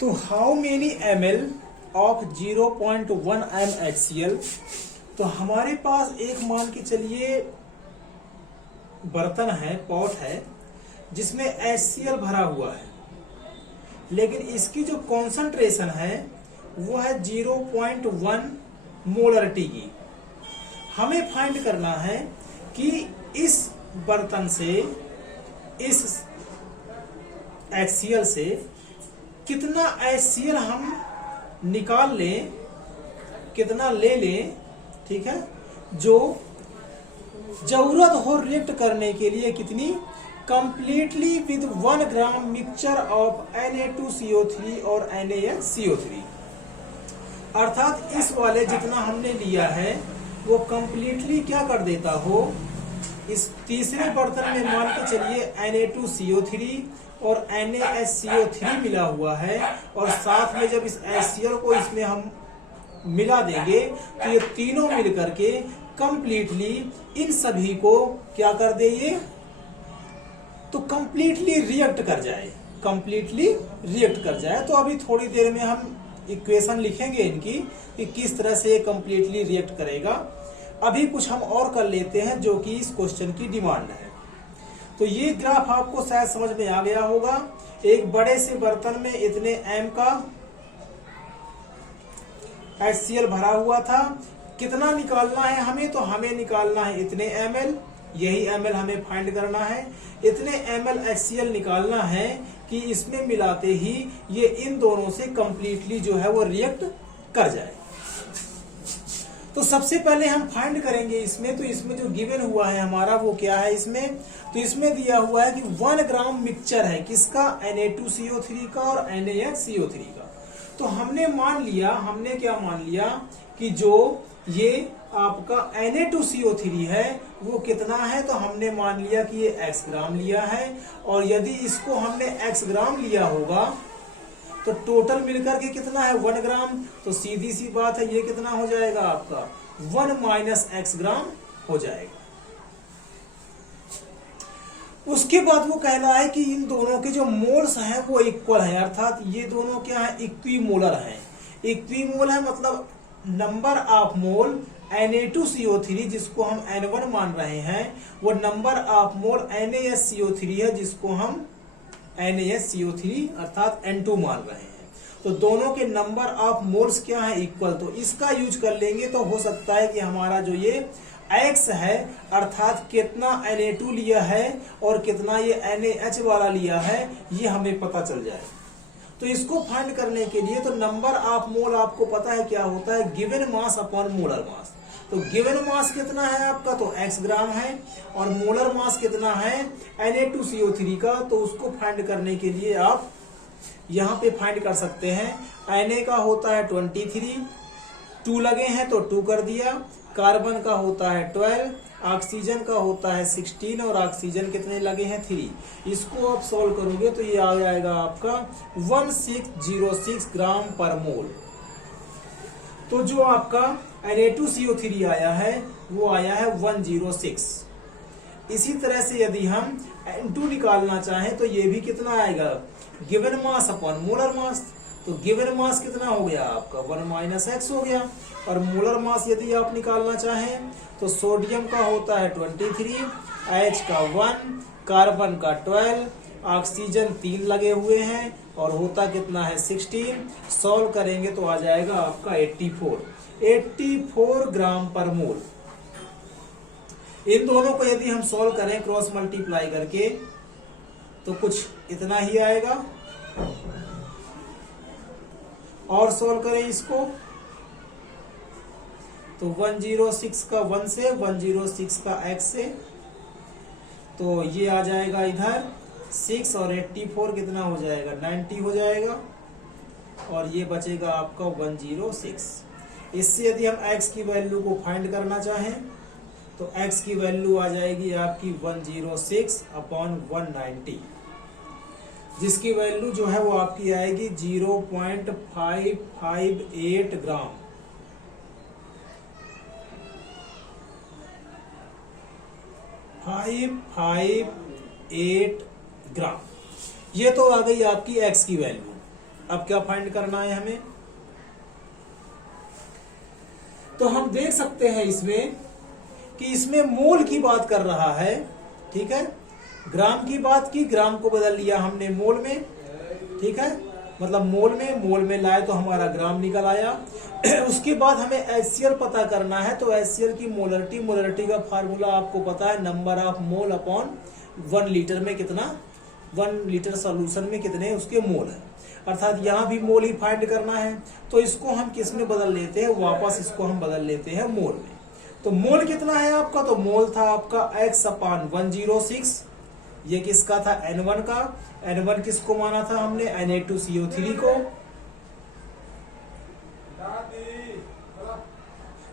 तो how many ml of 0.1 m HCl। तो हमारे पास एक मान के चलिए बर्तन है, पॉट है, जिसमें HCl भरा हुआ है, लेकिन इसकी जो कॉन्सेंट्रेशन है वो है 0.1 मोलरिटी की। हमें फाइंड करना है कि इस बर्तन से, इस HCl से कितना HCl हम निकाल लें, कितना ले लें, ठीक है, जो जरूरत हो रिएक्ट करने के लिए कितनी, completely with 1 gram mixture of Na2CO3 और NaHCO3। अर्थात इस वाले जितना हमने लिया है वो कंप्लीटली क्या कर देता हो, इस तीसरे बर्तन में मान के चलिए Na2CO3 और NaHCO3 मिला हुआ है, और साथ में जब इस HCl को इसमें हम मिला देंगे तो ये तीनों मिल करके कंप्लीटली इन सभी को क्या कर दे, ये तो कंप्लीटली रिएक्ट कर जाए, कंप्लीटली रिएक्ट कर जाए। तो अभी थोड़ी देर में हम इक्वेशन लिखेंगे इनकी कि किस तरह से ये कंप्लीटली रिएक्ट करेगा। अभी कुछ हम और कर लेते हैं जो कि इस क्वेश्चन की डिमांड है। तो ये ग्राफ आपको शायद समझ में आ गया होगा। एक बड़े से बर्तन में इतने एम का HCl भरा हुआ था, कितना निकालना है हमें, तो हमें निकालना है इतने ml, यही ml हमें फाइंड करना है। इतने ml HCl निकालना है कि इसमें मिलाते ही ये इन दोनों से कंप्लीटली जो है वो रिएक्ट कर जाए। तो सबसे पहले हम फाइंड करेंगे इसमें, तो इसमें जो गिवन हुआ है हमारा वो क्या है इसमें, तो इसमें दिया हुआ है कि 1 ग्राम मिक्सचर है किसका, Na2CO3 का और NaHCO3 का। तो हमने मान लिया, हमने क्या मान लिया कि जो ये आपका Na2CO3 है वो कितना है, तो हमने मान लिया कि ये x ग्राम लिया है, और यदि इसको हमने x ग्राम लिया होगा तो टोटल मिलकर के कितना है 1 ग्राम। तो सीधी सी बात है ये कितना हो जाएगा आपका 1 माइनस x ग्राम हो जाएगा। उसके बाद वो कह रहा है कि इन दोनों के जो मोल्स हैं वो इक्वल है, अर्थात ये दोनों क्या है, इक्विमोलर हैं। इक्विमोल है मतलब नंबर ऑफ मोल Na2CO3 जिसको हम N1 मान रहे हैं, वो नंबर ऑफ मोल NaHCO3 है जिसको हम NaHCO3 अर्थात N2 मान रहे हैं। तो दोनों के नंबर ऑफ मोल्स क्या है, इक्वल। तो इसका यूज कर लेंगे तो हो सकता है कि हमारा जो ये X है, अर्थात कितना Na2 लिया है और कितना ये NaH वाला लिया है, ये हमें पता चल जाए। तो इसको फाइंड करने के लिए तो नंबर ऑफ मोल आपको पता है क्या होता है, given mass upon molar mass. तो गिवन मास कितना है आपका, तो x ग्राम है, और मोलर मास कितना है Na2CO3 का, तो उसको फाइंड करने के लिए आप यहाँ पे फाइंड कर सकते हैं। Na का होता है 23, 2 लगे हैं तो 2 कर दिया, कार्बन का होता है 12, ऑक्सीजन का होता है 16, और ऑक्सीजन कितने लगे हैं 3। इसको आप सॉल्व करोगे तो ये आ जाएगा आपका 1606 ग्राम पर मोल। तो जो आपका Na2CO3 आया है वो आया है 106। इसी तरह से यदि हम N2 निकालना चाहें तो ये भी कितना आएगा, given mass upon molar mass. तो गिवन मास कितना हो गया आपका 1 माइनस x हो गया, और मोलर मास यदि आप निकालना चाहें तो सोडियम का होता है 23, H का 1, कार्बन का 12, ऑक्सीजन 3 लगे हुए हैं, और होता कितना है 16। सॉल्व करेंगे तो आ जाएगा आपका 84 ग्राम पर मोल। इन दोनों को यदि हम सॉल्व करें क्रॉस मल्टीप्लाई करके तो कुछ इतना ही आएगा, और सॉल्व करें इसको तो 106 का 1 से, 106 का x से, तो ये आ जाएगा इधर 6, और 84 कितना हो जाएगा 90 हो जाएगा, और ये बचेगा आपका 106। इससे यदि हम x की वैल्यू को फाइंड करना चाहें तो x की वैल्यू आ जाएगी आपकी 106 अपॉन 190, जिसकी वैल्यू जो है वो आपकी आएगी 0.558 ग्राम। $558 ग्राम। ये तो आ गई आपकी x की वैल्यू। अब क्या फाइंड करना है हमें, तो हम देख सकते हैं इसमें कि इसमें मोल की बात कर रहा है, ठीक है। ग्राम की बात की, ग्राम को बदल लिया हमने मोल में, ठीक है, मतलब मोल में लाए तो हमारा ग्राम निकल आया। उसके बाद हमें HCl पता करना है, तो HCl की मोलरिटी का फार्मूला आपको पता है, number of mole upon 1 litre में कितना, 1 लीटर सोल्यूशन में कितने उसके मोल है, अर्थात यहाँ भी मोल ही फाइंड करना है। तो इसको हम किस में बदल लेते हैं, वापस इसको हम बदल लेते हैं मोल में। तो मोल कितना है आपका, तो मोल था आपका x/106, ये किसका था, N1 का। N1 किसको माना था हमने, Na2CO3 को।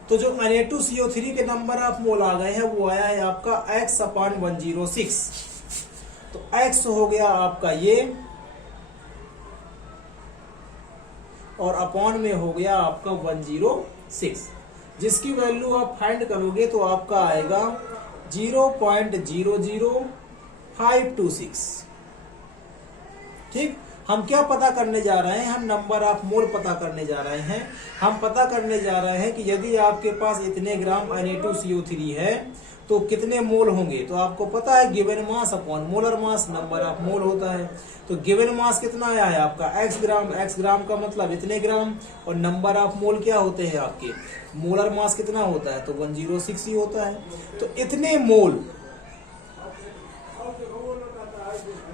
तो जो Na2CO3 के नंबर ऑफ मोल आ गए हैं वो आया है आपका x/106। तो x हो गया आपका ये, और अपॉन में हो गया आपका 106, जिसकी वैल्यू आप फाइंड करोगे तो आपका आएगा 0.00526। ठीक, हम क्या पता करने जा रहे हैं, हम नंबर ऑफ मोल पता करने जा रहे हैं। हम पता करने जा रहे हैं कि यदि आपके पास इतने ग्राम Na2CO3 है तो कितने मोल होंगे। तो आपको पता है given mass upon molar mass, number of mole होता है। तो गिवन मास कितना आया है आपका x ग्राम का मतलब इतने ग्राम, और नंबर ऑफ मोल क्या होते हैं आपके, मोलर मास कितना होता है, तो 106 ही होता है। तो इतने मोल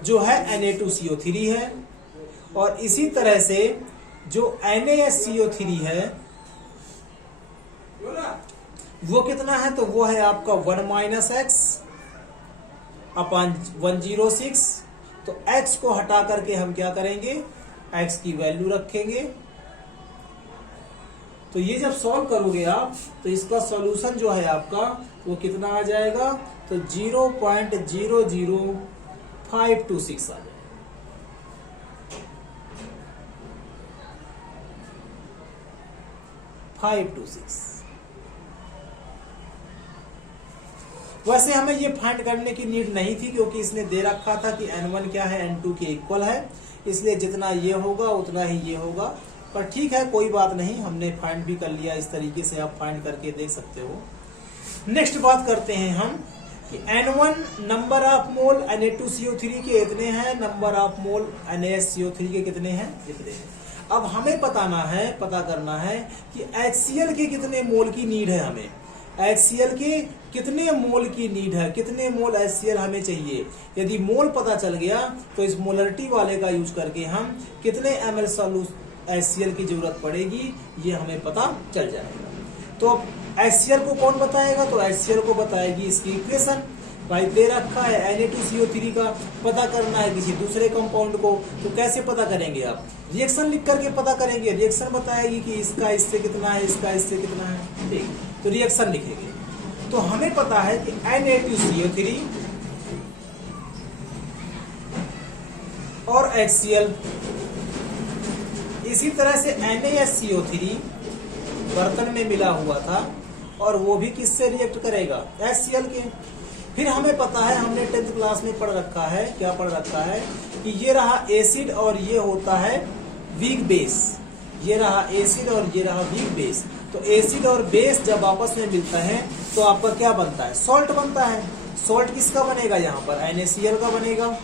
जो है Na2CO3 है, और इसी तरह से जो NaSCO3 है वो कितना है, तो वो है आपका 1 - x अपॉन 106। तो x को हटा करके हम क्या करेंगे, x की वैल्यू रखेंगे। तो ये जब सॉल्व करोगे आप तो इसका सॉल्यूशन जो है आपका वो कितना आ जाएगा, तो 0.00526 आ जाएगा। वैसे हमें ये फाइंड करने की नीड नहीं थी, क्योंकि इसने दे रखा था कि N1 क्या है, N2 के इक्वल है, इसलिए जितना ये होगा उतना ही ये होगा। पर ठीक है, कोई बात नहीं, हमने फाइंड भी कर लिया। इस तरीके से आप फाइंड करके देख सकते हो। नेक्स्ट बात करते हैं हम कि N1 number of mole Na2CO3 के इतने हैं, नंबर ऑफ मोल NaSCO3 के कितने हैं, इतने हैं। अब हमें पता करना है कि HCl के कितने मोल की नीड है, हमें HCl के कितने मोल की नीड है, कितने मोल HCl हमें चाहिए। यदि मोल पता चल गया तो इस मोलरिटी वाले का यूज करके हम कितने ml HCl की जरूरत पड़ेगी ये हमें पता चल जाएगा। तो HCl को कौन बताएगा, तो HCl को बताएगी इसकी इक्वेशन। भाई दे रखा है Na2CO3 का, पता करना है किसी दूसरे कंपाउंड को, तो कैसे पता करेंगे आप, रिएक्शन लिख करके पता करेंगे। रिएक्शन बताएगी कि इसका इससे कितना है, इसका इससे कितना है, ठीक, तो रिएक्शन लिखेंगे। तो हमें पता है कि Na2CO3 और HCl, इसी तरह से NaSCO3 बर्तन में मिला हुआ था और वो भी किससे रिएक्ट करेगा, HCl के। फिर हमें पता है, हमने 10th क्लास में पढ़ रखा है, क्या पढ़ रखा है कि ये रहा एसिड और ये होता है वीक बेस, ये रहा एसिड और ये रहा वीक बेस। तो एसिड और बेस जब आपस में मिलता है तो आपका क्या बनता है, सॉल्ट बनता है। सॉल्ट किसका बनेगा, यहाँ पर NaCl का बनेगा,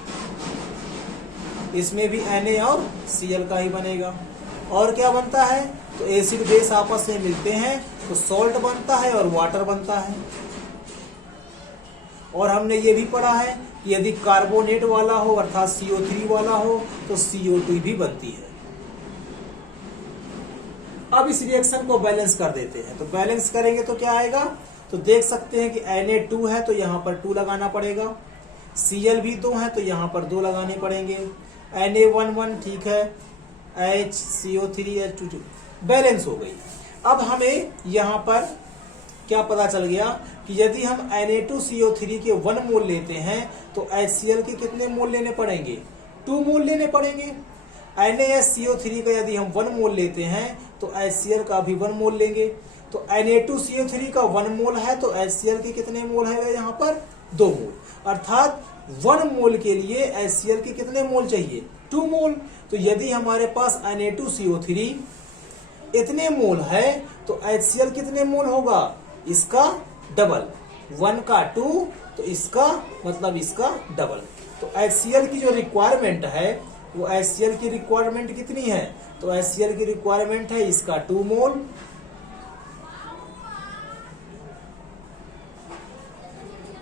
इसमें भी Na और Cl का ही बनेगा। और क्या बनता है, तो एसिड बेस आपस में मिलते हैं तो सॉल्ट बनता है और वाटर बनता है। और हमने ये भी पढ़ा है कि यदि कार्बोनेट वाला हो अर्थात CO3 वाला हो तो CO2 भी बनती है। अब इस रिएक्शन को बैलेंस कर देते हैं। तो बैलेंस करेंगे तो क्या आएगा, तो देख सकते हैं कि Na2 है तो यहाँ पर 2 लगाना पड़ेगा, Cl भी 2 है तो यहाँ पर 2 लगाने पड़ेंगे, Na11 ठीक है, HCO3 H2 बैलेंस हो गई। अब हमें यहाँ पर क्या पता चल गया कि यदि हम Na2CO3 के 1 मोल लेते हैं तो HCl के कितने मोल लेने पड़ेंगे, 2 मोल लेने पड़ेंगे। NaSCO3 का यदि हम 1 मोल लेते हैं तो HCl का भी 1 मोल लेंगे। तो Na2CO3 का 1 मोल है तो HCl के कितने मोल है यहाँ पर, 2 मोल। अर्थात 1 मोल के लिए HCl के कितने मोल चाहिए? 2 मोल। तो यदि हमारे पास Na2CO3 इतने मोल है तो HCl कितने मोल होगा? इसका डबल, 1 का 2 तो इसका मतलब इसका डबल। तो HCl की जो रिक्वायरमेंट है वो HCl की रिक्वायरमेंट कितनी है? तो HCl की रिक्वायरमेंट है इसका 2 मोल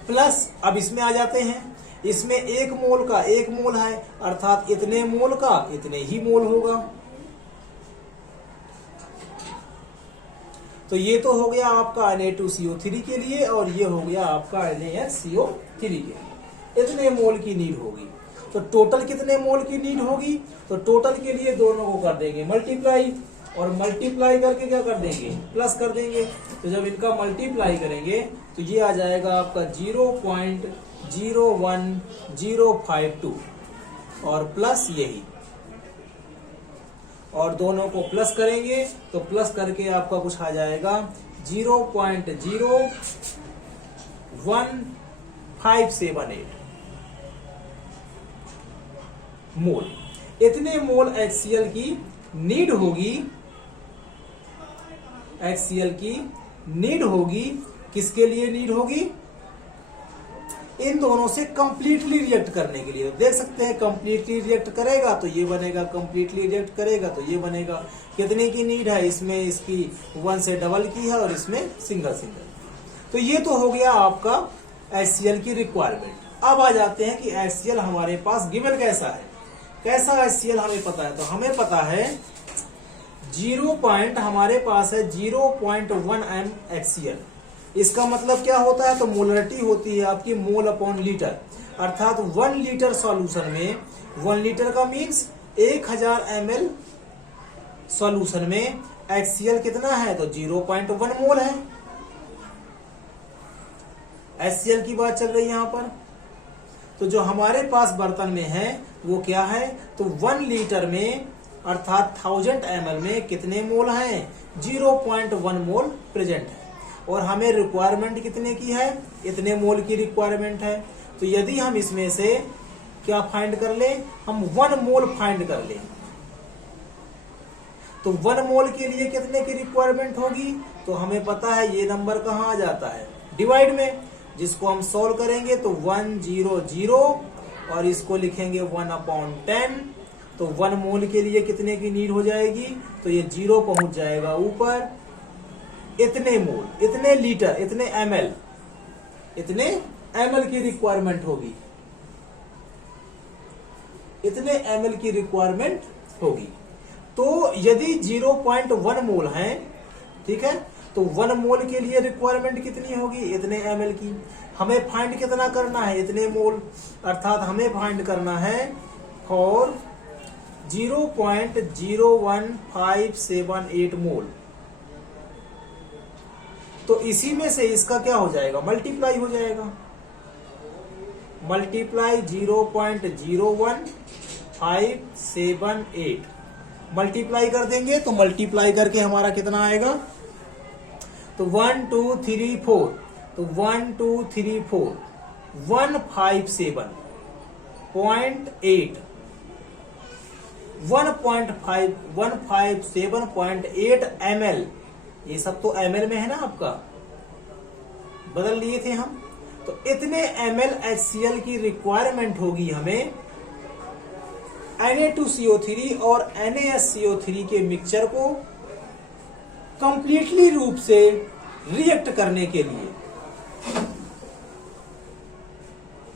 प्लस, अब इसमें आ जाते हैं, इसमें 1 मोल का 1 मोल है, अर्थात इतने मोल का इतने ही मोल होगा। तो ये तो हो गया आपका Na2CO3 के लिए और ये हो गया आपका NaSCO3 के लिए, इतने मोल की नीड होगी। तो टोटल कितने मोल की नीड होगी? तो टोटल के लिए दोनों को कर देंगे मल्टीप्लाई, और मल्टीप्लाई करके क्या कर देंगे? प्लस कर देंगे। तो जब इनका मल्टीप्लाई करेंगे तो ये आ जाएगा आपका 0.01052 और प्लस यही, और दोनों को प्लस करेंगे तो प्लस करके आपका कुछ आ जाएगा 0.01578 मोल। इतने मोल HCl की नीड होगी, HCl की नीड होगी। किसके लिए नीड होगी? इन दोनों से कंप्लीटली रिएक्ट करने के लिए। तो देख सकते हैं कंप्लीटली रिएक्ट करेगा तो ये बनेगा, कंप्लीटली रिएक्ट करेगा तो ये बनेगा। कितने की नीड है? इसमें इसकी 1 से डबल की है और इसमें सिंगल सिंगल। तो ये तो हो गया आपका HCl की रिक्वायरमेंट। अब आ जाते हैं कि HCl हमारे पास गिवन कैसा है। कैसा HCl हमें पता है? तो हमें पता है 0. हमारे पास है 0.1 m HCl। इसका मतलब क्या होता है? तो मोलरिटी होती है आपकी मोल अपॉन लीटर, अर्थात 1 लीटर सॉल्यूशन में, 1 लीटर का मीन्स 1000 ml सॉल्यूशन में HCl कितना है? तो 0.1 मोल है। HCl की बात चल रही है यहां पर। तो जो हमारे पास बर्तन में है वो क्या है? तो 1 लीटर में अर्थात 1000 ml में कितने मोल हैं? 0.1 मोल प्रेजेंट है। और हमें रिक्वायरमेंट कितने की है? इतने मोल की रिक्वायरमेंट है। तो यदि हम इसमें से क्या फाइंड कर लें? हम 1 मोल फाइंड कर लें। तो 1 मोल के लिए कितने की रिक्वायरमेंट होगी? तो हमें पता है ये नंबर कहाँ आ जाता है? डिवाइड में, जिसको हम सॉल्व करेंगे तो 100 और इसको लिखेंगे 1/10। तो 1 मोल के लिए कितने की नीड हो जाएगी? तो ये 0 पहुंच जाएगा ऊपर। इतने मोल, इतने लीटर, इतने ml, इतने ml की रिक्वायरमेंट होगी, इतने ml की रिक्वायरमेंट होगी। तो यदि 0.1 मोल है, ठीक है, तो 1 मोल के लिए रिक्वायरमेंट कितनी होगी? इतने ml की। हमें फाइंड कितना करना है? इतने मोल, अर्थात हमें फाइंड करना है फॉर 0.01578 मोल। तो इसी में से इसका क्या हो जाएगा? मल्टीप्लाई हो जाएगा। मल्टीप्लाई 0.01578 मल्टीप्लाई कर देंगे तो मल्टीप्लाई करके हमारा कितना आएगा? तो 1 2 3 4, तो 1 2 3 4 157.8 157.8 ml। ये सब तो ml में है ना, आपका बदल लिए थे हम। तो इतने ml HCl की रिक्वायरमेंट होगी हमें Na2CO3 और NaSCO3 के मिक्सचर को कंप्लीटली रूप से रिएक्ट करने के लिए।